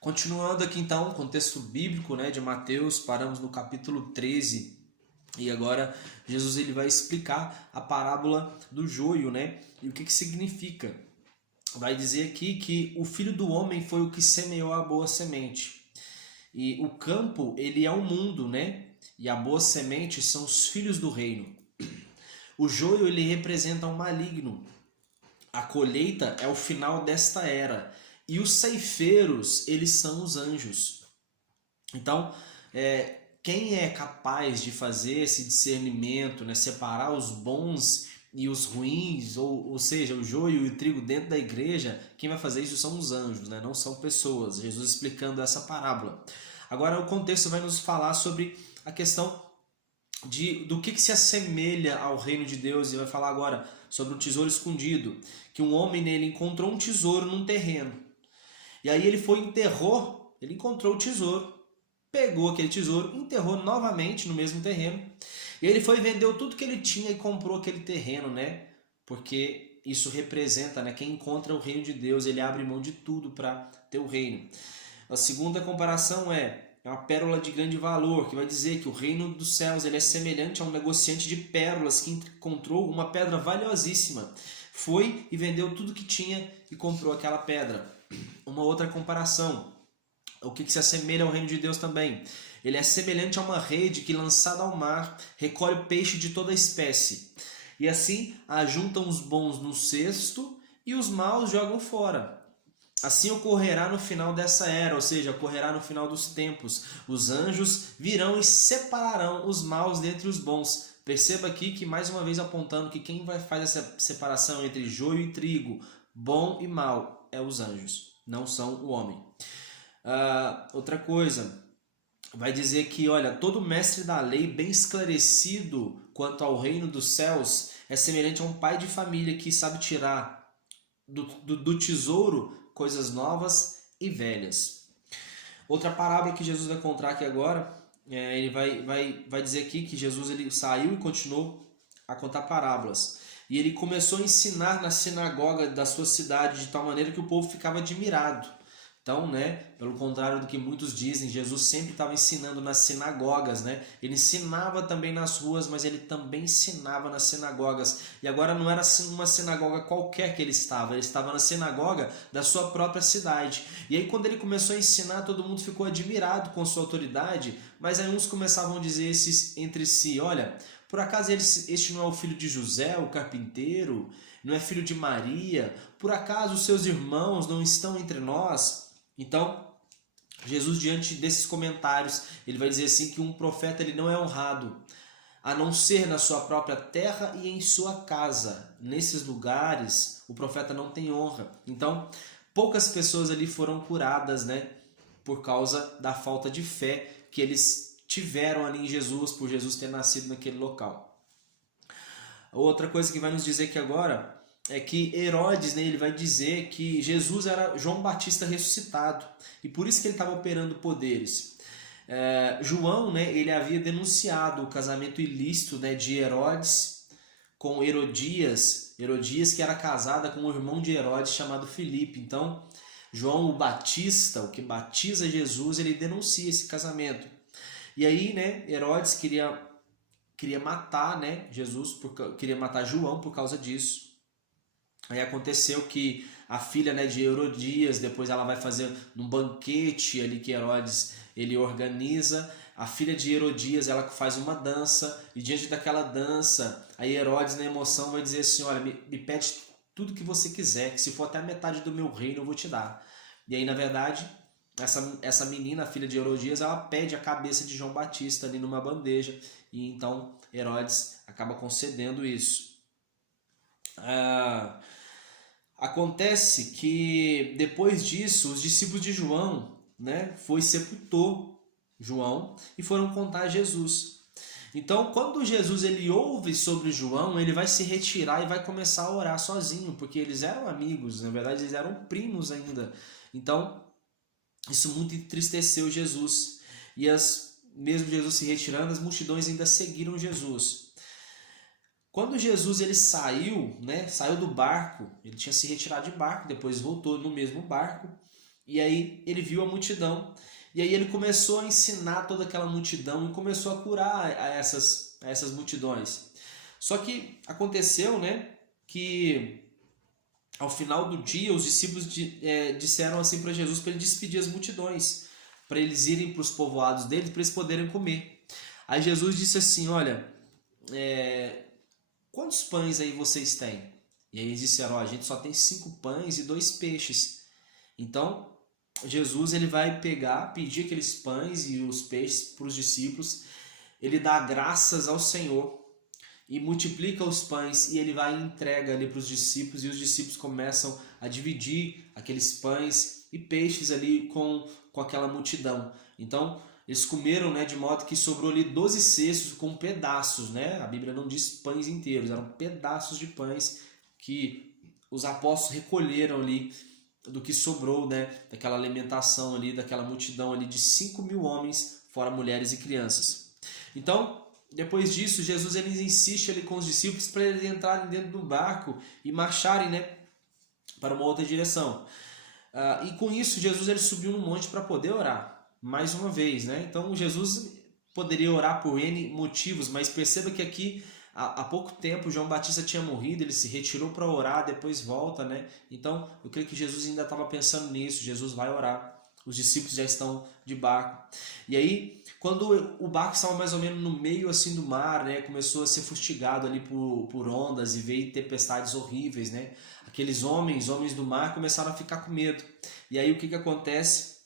Continuando aqui então, contexto bíblico, né, de Mateus, paramos no capítulo 13 e agora Jesus ele vai explicar a parábola do joio, né, e o que significa. Vai dizer aqui que o filho do homem foi o que semeou a boa semente. E o campo, ele é o mundo, né, e a boa semente são os filhos do reino. O joio, ele representa o maligno. A colheita é o final desta era. E os ceifeiros, eles são os anjos. Então, quem é capaz de fazer esse discernimento, né, separar os bons e os ruins, ou seja, o joio e o trigo dentro da igreja, quem vai fazer isso são os anjos, né, não são pessoas. Jesus explicando essa parábola. Agora, o contexto vai nos falar sobre a questão do que se assemelha ao reino de Deus, e vai falar agora sobre o tesouro escondido, que um homem nele encontrou um tesouro num terreno. E aí ele foi e enterrou, ele encontrou o tesouro, pegou aquele tesouro, enterrou novamente no mesmo terreno. E ele foi e vendeu tudo que ele tinha e comprou aquele terreno, né? Porque isso representa, né, quem encontra o reino de Deus, ele abre mão de tudo para ter o reino. A segunda comparação é uma pérola de grande valor, que vai dizer que o reino dos céus ele é semelhante a um negociante de pérolas que encontrou uma pedra valiosíssima. Foi e vendeu tudo que tinha e comprou aquela pedra. Uma outra comparação, o que se assemelha ao reino de Deus também. Ele é semelhante a uma rede que, lançada ao mar, recolhe peixe de toda espécie. E assim ajuntam os bons no cesto e os maus jogam fora. Assim ocorrerá no final dessa era, ou seja, ocorrerá no final dos tempos. Os anjos virão e separarão os maus dentre os bons. Perceba aqui que, mais uma vez, apontando que quem faz essa separação entre joio e trigo, bom e mal, é os anjos, não são o homem. Outra coisa, vai dizer que, olha, todo mestre da lei bem esclarecido quanto ao reino dos céus é semelhante a um pai de família que sabe tirar do tesouro coisas novas e velhas. Outra parábola que Jesus vai contar aqui agora, ele vai dizer aqui que Jesus ele saiu e continuou a contar parábolas. E ele começou a ensinar na sinagoga da sua cidade de tal maneira que o povo ficava admirado. Então, né, pelo contrário do que muitos dizem, Jesus sempre estava ensinando nas sinagogas, né? Ele ensinava também nas ruas, mas ele também ensinava nas sinagogas. E agora não era uma sinagoga qualquer que ele estava na sinagoga da sua própria cidade. E aí quando ele começou a ensinar, todo mundo ficou admirado com sua autoridade, mas aí uns começavam a dizer entre si, olha, por acaso este não é o filho de José, o carpinteiro? Não é filho de Maria? Por acaso os seus irmãos não estão entre nós? Então, Jesus, diante desses comentários, ele vai dizer assim que um profeta ele não é honrado, a não ser na sua própria terra e em sua casa. Nesses lugares, o profeta não tem honra. Então, poucas pessoas ali foram curadas, né, por causa da falta de fé que eles tiveram ali em Jesus, por Jesus ter nascido naquele local. Outra coisa que vai nos dizer aqui agora é que Herodes, né, ele vai dizer que Jesus era João Batista ressuscitado e por isso que ele estava operando poderes. João, né, ele havia denunciado o casamento ilícito, né, de Herodes com Herodias, que era casada com o irmão de Herodes chamado Filipe. Então, João o Batista, o que batiza Jesus, ele denuncia esse casamento. E aí, né, Herodes queria matar, né, queria matar João por causa disso. Aí aconteceu que a filha, né, de Herodias, depois ela vai fazer um banquete ali que Herodes ele organiza. A filha de Herodias ela faz uma dança e diante daquela dança, aí Herodes na emoção vai dizer assim, olha, me pede tudo que você quiser, que se for até a metade do meu reino eu vou te dar. E aí na verdade essa menina, a filha de Herodias, ela pede a cabeça de João Batista ali numa bandeja e então Herodes acaba concedendo isso. Acontece que depois disso os discípulos de João, né, sepultou João e foram contar a Jesus. Então quando Jesus ele ouve sobre João, ele vai se retirar e vai começar a orar sozinho, porque eles eram amigos, na verdade eles eram primos ainda. Então isso muito entristeceu Jesus. E mesmo Jesus se retirando, as multidões ainda seguiram Jesus. Quando Jesus ele saiu, né, saiu do barco, ele tinha se retirado de barco, depois voltou no mesmo barco, E aí ele viu a multidão, e aí ele começou a ensinar toda aquela multidão e começou a curar a essas multidões. Só que aconteceu, né, que ao final do dia os discípulos disseram assim para Jesus para ele despedir as multidões, para eles irem para os povoados deles, para eles poderem comer. Aí Jesus disse assim, olha, quantos pães aí vocês têm? E aí eles disseram, a gente só tem 5 pães e 2 peixes. Então Jesus ele vai pedir aqueles pães e os peixes para os discípulos, ele dá graças ao Senhor e multiplica os pães, e ele vai e entrega ali para os discípulos, e os discípulos começam a dividir aqueles pães e peixes ali com aquela multidão. Então eles comeram, né, de modo que sobrou ali 12 cestos com pedaços, né? A Bíblia não diz pães inteiros, eram pedaços de pães que os apóstolos recolheram ali do que sobrou, né, daquela alimentação ali, daquela multidão ali de 5.000 homens, fora mulheres e crianças. Então, depois disso, Jesus ele insiste ali com os discípulos para eles entrarem dentro do barco e marcharem, né, para uma outra direção. E com isso, Jesus ele subiu no monte para poder orar, mais uma vez, né? Então, Jesus poderia orar por N motivos, mas perceba que aqui há pouco tempo João Batista tinha morrido, ele se retirou para orar, depois volta, né? Então eu creio que Jesus ainda estava pensando nisso, Jesus vai orar, os discípulos já estão de barco. E aí, quando o barco estava mais ou menos no meio assim do mar, né? Começou a ser fustigado ali por ondas e veio tempestades horríveis, né? Aqueles homens do mar começaram a ficar com medo. E aí o que acontece?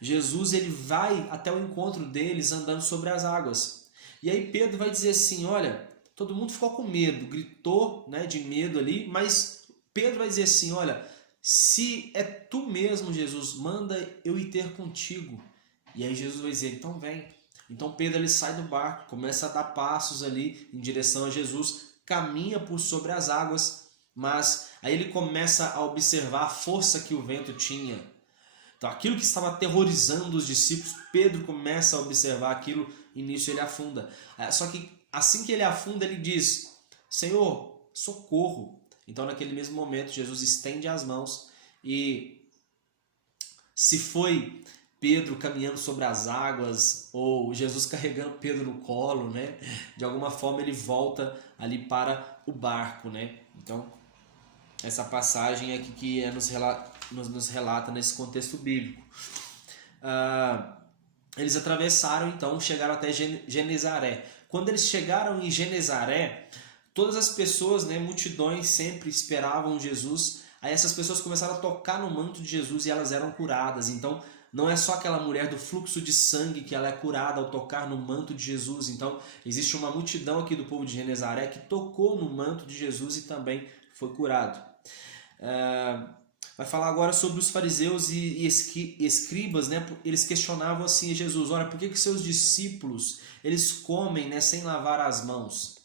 Jesus ele vai até o encontro deles andando sobre as águas. E aí Pedro vai dizer assim, olha, todo mundo ficou com medo, gritou, né, de medo ali, mas Pedro vai dizer assim, olha, se é tu mesmo, Jesus, manda eu ir ter contigo. E aí Jesus vai dizer, então vem. Então Pedro ele sai do barco, começa a dar passos ali em direção a Jesus, caminha por sobre as águas, mas aí ele começa a observar a força que o vento tinha. Então aquilo que estava aterrorizando os discípulos, Pedro começa a observar aquilo e nisso ele afunda. Só que assim que ele afunda, ele diz, Senhor, socorro. Então naquele mesmo momento Jesus estende as mãos e se foi Pedro caminhando sobre as águas ou Jesus carregando Pedro no colo, né? De alguma forma ele volta ali para o barco, né? Então essa passagem aqui que nos relata nesse contexto bíblico. Eles atravessaram, então, chegaram até Genezaré. Quando eles chegaram em Genezaré, todas as pessoas, né, multidões sempre esperavam Jesus. Aí essas pessoas começaram a tocar no manto de Jesus e elas eram curadas. Então, não é só aquela mulher do fluxo de sangue que ela é curada ao tocar no manto de Jesus. Então, existe uma multidão aqui do povo de Genezaré que tocou no manto de Jesus e também foi curado. Vai falar agora sobre os fariseus e escribas, né? Eles questionavam assim a Jesus, olha, por que seus discípulos eles comem, né, sem lavar as mãos?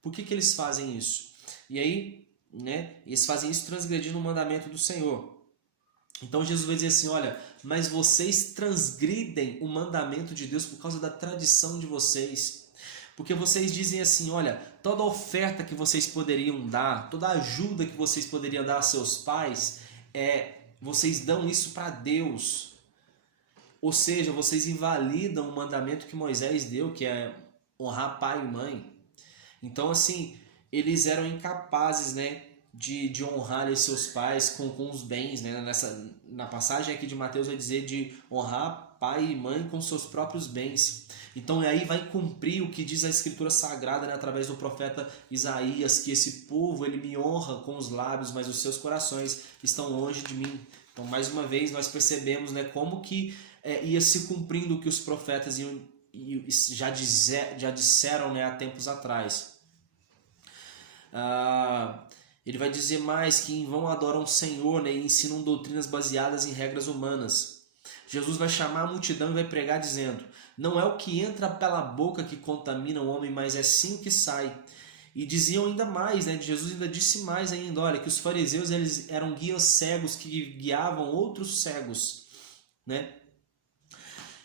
Por que eles fazem isso? E aí, né, eles fazem isso transgredindo o mandamento do Senhor. Então Jesus vai dizer assim, olha, mas vocês transgridem o mandamento de Deus por causa da tradição de vocês. Porque vocês dizem assim, olha, toda oferta que vocês poderiam dar, toda ajuda que vocês poderiam dar a seus pais, vocês dão isso para Deus. Ou seja, vocês invalidam o mandamento que Moisés deu, que é honrar pai e mãe. Então, assim, eles eram incapazes, né, de honrar os seus pais com os bens, né? Na passagem aqui de Mateus vai dizer de honrar pai e mãe com seus próprios bens. Então aí vai cumprir o que diz a Escritura Sagrada, né, através do profeta Isaías, que esse povo ele me honra com os lábios, mas os seus corações estão longe de mim. Então mais uma vez nós percebemos, né, como que ia se cumprindo o que os profetas já disseram, né, há tempos atrás. Ele vai dizer mais que em vão adoram o Senhor, né, e ensinam doutrinas baseadas em regras humanas. Jesus vai chamar a multidão e vai pregar dizendo, não é o que entra pela boca que contamina o homem, mas é sim o que sai. E diziam ainda mais, né, Jesus ainda disse mais ainda, olha, que os fariseus eles eram guias cegos que guiavam outros cegos, né?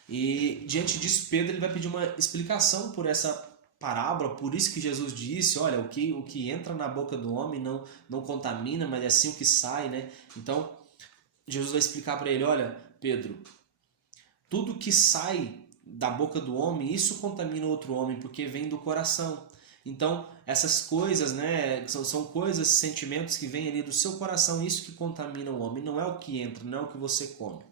E diante disso Pedro ele vai pedir uma explicação por essa parábola, por isso que Jesus disse, olha, o que entra na boca do homem não contamina, mas é assim o que sai, né? Então, Jesus vai explicar para ele, olha, Pedro, tudo que sai da boca do homem, isso contamina outro homem, porque vem do coração. Então, essas coisas, né, são coisas, sentimentos que vêm ali do seu coração, isso que contamina o homem, não é o que entra, não é o que você come.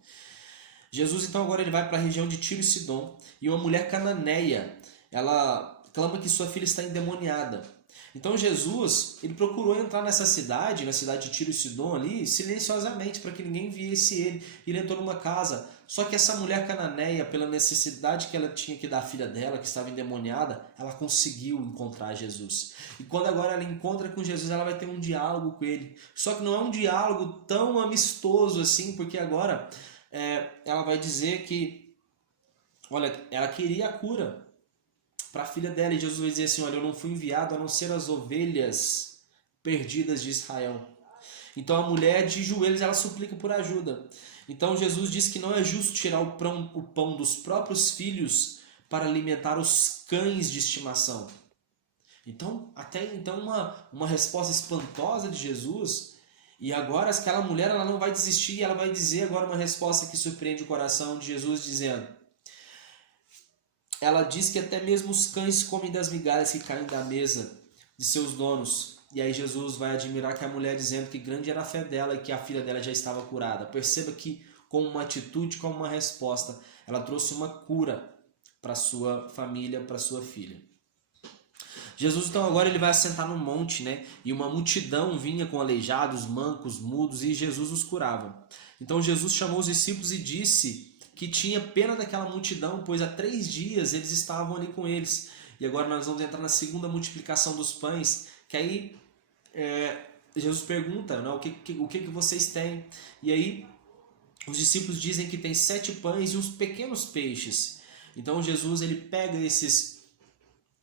Jesus, então, agora ele vai para a região de Tiro e Sidom, e uma mulher cananeia, ela clama que sua filha está endemoniada. Então Jesus, ele procurou entrar nessa cidade, na cidade de Tiro e Sidom ali, silenciosamente, para que ninguém viesse ele. Ele entrou numa casa. Só que essa mulher cananeia, pela necessidade que ela tinha que dar à filha dela, que estava endemoniada, ela conseguiu encontrar Jesus. E quando agora ela encontra com Jesus, ela vai ter um diálogo com ele. Só que não é um diálogo tão amistoso assim, porque agora ela vai dizer que, olha, ela queria a cura para a filha dela, e Jesus vai dizer assim, olha, eu não fui enviado a não ser as ovelhas perdidas de Israel. Então a mulher de joelhos, ela suplica por ajuda. Então Jesus diz que não é justo tirar o pão dos próprios filhos para alimentar os cães de estimação. Então, até então uma resposta espantosa de Jesus, e agora aquela mulher, ela não vai desistir, e ela vai dizer agora uma resposta que surpreende o coração de Jesus, dizendo, ela diz que até mesmo os cães comem das migalhas que caem da mesa de seus donos. E aí Jesus vai admirar que a mulher dizendo que grande era a fé dela e que a filha dela já estava curada. Perceba que com uma atitude, com uma resposta, ela trouxe uma cura para sua família, para sua filha. Jesus então agora ele vai assentar num monte, né? E uma multidão vinha com aleijados, mancos, mudos, e Jesus os curava. Então Jesus chamou os discípulos e disse que tinha pena daquela multidão, pois há 3 dias eles estavam ali com eles. E agora nós vamos entrar na segunda multiplicação dos pães, que aí Jesus pergunta, né, o que vocês têm? E aí os discípulos dizem que tem 7 pães e uns pequenos peixes. Então Jesus ele pega esses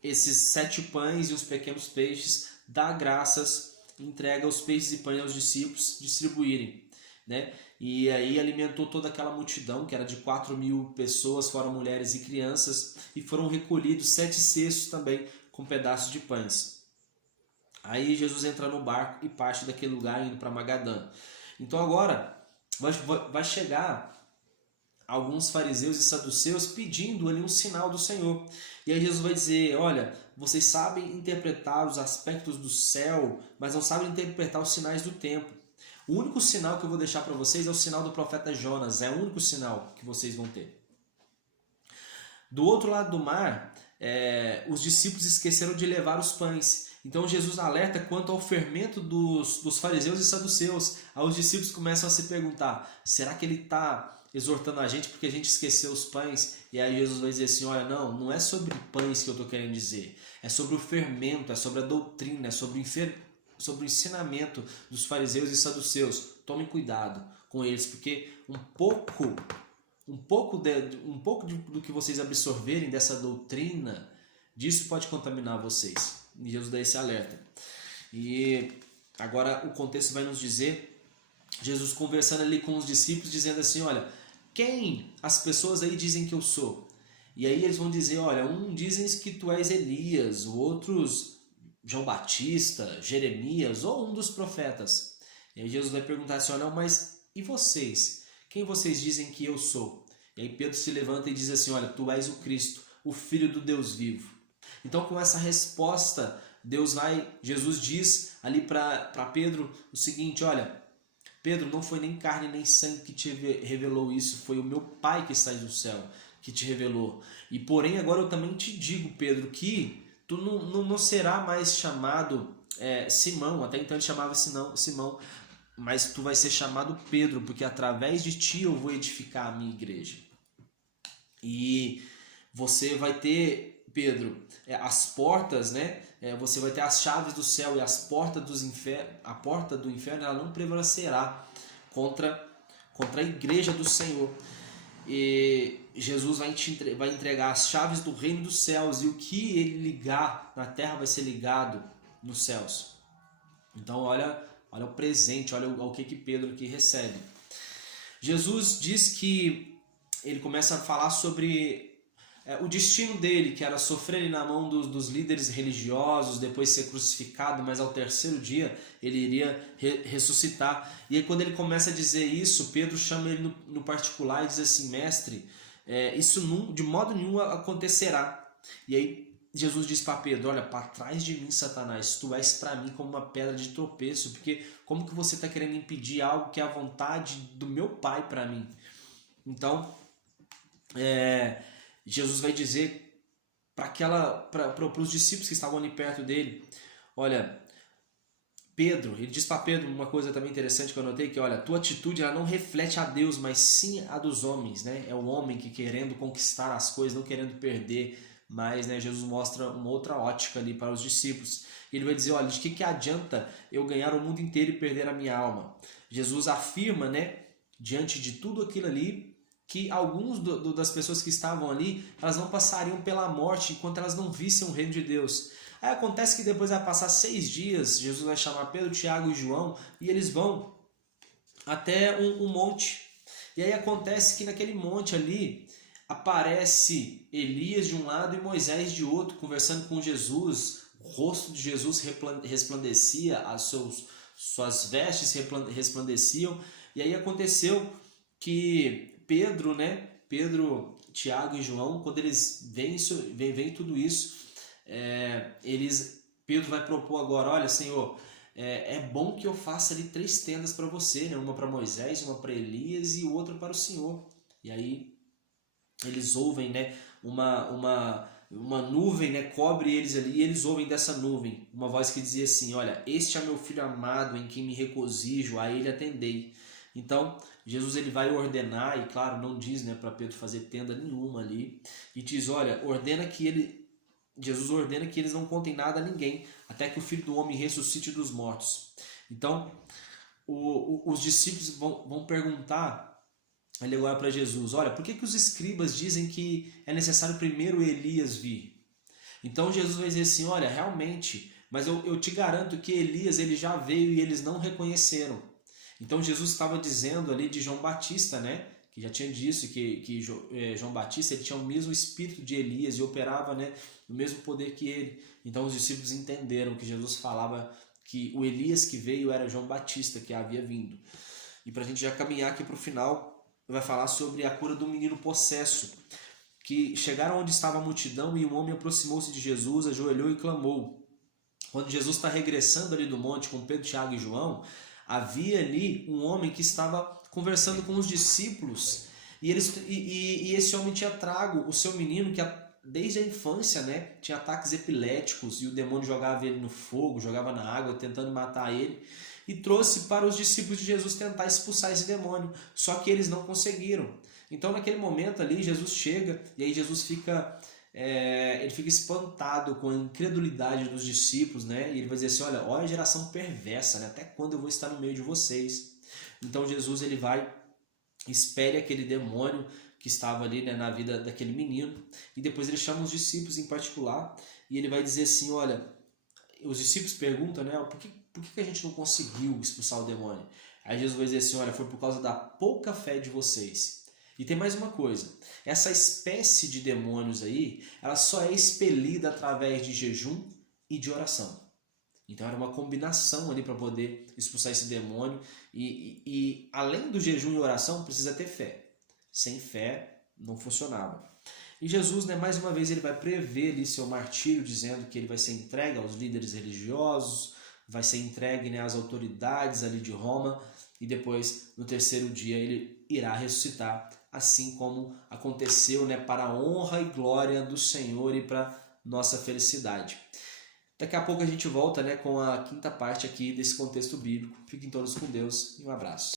7 pães e os pequenos peixes, dá graças, entrega os peixes e pães aos discípulos distribuírem, né? E aí alimentou toda aquela multidão, que era de 4.000 pessoas, fora mulheres e crianças, e foram recolhidos 7 cestos também com pedaços de pães. Aí Jesus entra no barco e parte daquele lugar indo para Magadã. Então agora vai chegar alguns fariseus e saduceus pedindo ali um sinal do Senhor. E aí Jesus vai dizer, olha, vocês sabem interpretar os aspectos do céu, mas não sabem interpretar os sinais do tempo. O único sinal que eu vou deixar para vocês é o sinal do profeta Jonas. É o único sinal que vocês vão ter. Do outro lado do mar, os discípulos esqueceram de levar os pães. Então Jesus alerta quanto ao fermento dos fariseus e saduceus. Aí os discípulos começam a se perguntar, será que ele está exortando a gente porque a gente esqueceu os pães? E aí Jesus vai dizer assim, olha, não é sobre pães que eu estou querendo dizer. É sobre o fermento, é sobre a doutrina, é sobre o ensinamento dos fariseus e saduceus. Tomem cuidado com eles, porque um pouco do que vocês absorverem dessa doutrina, disso pode contaminar vocês. E Jesus dá esse alerta. E agora o contexto vai nos dizer, Jesus conversando ali com os discípulos, dizendo assim, olha, quem as pessoas aí dizem que eu sou? E aí eles vão dizer, olha, dizem que tu és Elias, outros João Batista, Jeremias ou um dos profetas. E aí Jesus vai perguntar assim, olha, mas e vocês? Quem vocês dizem que eu sou? E aí Pedro se levanta e diz assim, olha, tu és o Cristo, o Filho do Deus vivo. Então com essa resposta, Jesus diz ali para Pedro o seguinte, olha, Pedro, não foi nem carne nem sangue que te revelou isso, foi o meu Pai que está no céu que te revelou. E porém agora eu também te digo, Pedro, que tu não será mais chamado Simão, até então ele chamava Simão, mas tu vai ser chamado Pedro, porque através de ti eu vou edificar a minha igreja. E você vai ter, Pedro, as portas, né? Você vai ter as chaves do céu e a porta do inferno, ela não prevalecerá contra a igreja do Senhor. E Jesus vai entregar as chaves do reino dos céus, e o que ele ligar na terra vai ser ligado nos céus. Então olha o presente, olha o que Pedro aqui recebe. Jesus diz que ele começa a falar sobre o destino dele, que era sofrer na mão dos líderes religiosos, depois ser crucificado, mas ao terceiro dia ele iria ressuscitar. E aí quando ele começa a dizer isso, Pedro chama ele no particular e diz assim: mestre, isso de modo nenhum acontecerá. E aí Jesus diz para Pedro: olha, para trás de mim, Satanás, tu és para mim como uma pedra de tropeço, porque como que você está querendo impedir algo que é a vontade do meu Pai para mim? Então, Jesus vai dizer para os discípulos que estavam ali perto dele: olha, Pedro, ele diz para Pedro uma coisa também interessante que eu notei, que olha, tua atitude ela não reflete a Deus, mas sim a dos homens, né? É o homem que querendo conquistar as coisas, não querendo perder, mas, né, Jesus mostra uma outra ótica ali para os discípulos. Ele vai dizer: olha, de que adianta eu ganhar o mundo inteiro e perder a minha alma? Jesus afirma, né, diante de tudo aquilo ali, que alguns das pessoas que estavam ali, elas não passariam pela morte enquanto elas não vissem o reino de Deus. Aí acontece que depois vai passar 6 dias, Jesus vai chamar Pedro, Tiago e João, e eles vão até um monte. E aí acontece que naquele monte ali aparece Elias de um lado e Moisés de outro, conversando com Jesus. O rosto de Jesus resplandecia, suas vestes resplandeciam. E aí aconteceu que Pedro, Tiago e João, quando eles veem tudo isso, Pedro vai propor agora: olha, Senhor, é bom que eu faça ali 3 tendas para você, né? Uma para Moisés, uma para Elias e outra para o Senhor. E aí eles ouvem, né, uma nuvem, né, cobre eles ali, e eles ouvem dessa nuvem uma voz que dizia assim: olha, este é meu filho amado em quem me regozijo, a ele atendei. Então Jesus ele vai ordenar, e claro, não diz, né, para Pedro fazer tenda nenhuma ali, e diz: olha, Jesus ordena que eles não contem nada a ninguém, até que o Filho do Homem ressuscite dos mortos. Então, os discípulos vão perguntar ali agora para Jesus: olha, por que os escribas dizem que é necessário primeiro Elias vir? Então Jesus vai dizer assim: olha, realmente, mas eu te garanto que Elias ele já veio e eles não reconheceram. Então Jesus estava dizendo ali de João Batista, né? Que já tinha dito que João Batista ele tinha o mesmo espírito de Elias e operava, né, o mesmo poder que ele. Então os discípulos entenderam que Jesus falava que o Elias que veio era João Batista que havia vindo. E para a gente já caminhar aqui para o final, vai falar sobre a cura do menino possesso, que chegaram onde estava a multidão e um homem aproximou-se de Jesus, ajoelhou e clamou. Quando Jesus está regressando ali do monte com Pedro, Tiago e João, havia ali um homem que estava conversando com os discípulos, e esse homem tinha trago o seu menino que desde a infância, né, tinha ataques epiléticos, e o demônio jogava ele no fogo, jogava na água tentando matar ele, e trouxe para os discípulos de Jesus tentar expulsar esse demônio, só que eles não conseguiram. Então naquele momento ali Jesus chega, e aí Jesus fica espantado com a incredulidade dos discípulos, né? E ele vai dizer assim: olha a geração perversa, né? Até quando eu vou estar no meio de vocês? Então Jesus ele vai, expele aquele demônio que estava ali, né, na vida daquele menino, e depois ele chama os discípulos em particular, e ele vai dizer assim: olha, os discípulos perguntam, né, por que a gente não conseguiu expulsar o demônio? Aí Jesus vai dizer assim: olha, foi por causa da pouca fé de vocês. E tem mais uma coisa: essa espécie de demônios aí, ela só é expelida através de jejum e de oração. Então era uma combinação ali para poder expulsar esse demônio, e além do jejum e oração precisa ter fé. Sem fé não funcionava. E Jesus, né, mais uma vez, ele vai prever ali seu martírio, dizendo que ele vai ser entregue aos líderes religiosos, vai ser entregue, né, às autoridades ali de Roma, e depois no terceiro dia ele irá ressuscitar, assim como aconteceu, né, para a honra e glória do Senhor e para nossa felicidade. Daqui a pouco a gente volta, né, com a quinta parte aqui desse contexto bíblico. Fiquem todos com Deus e um abraço.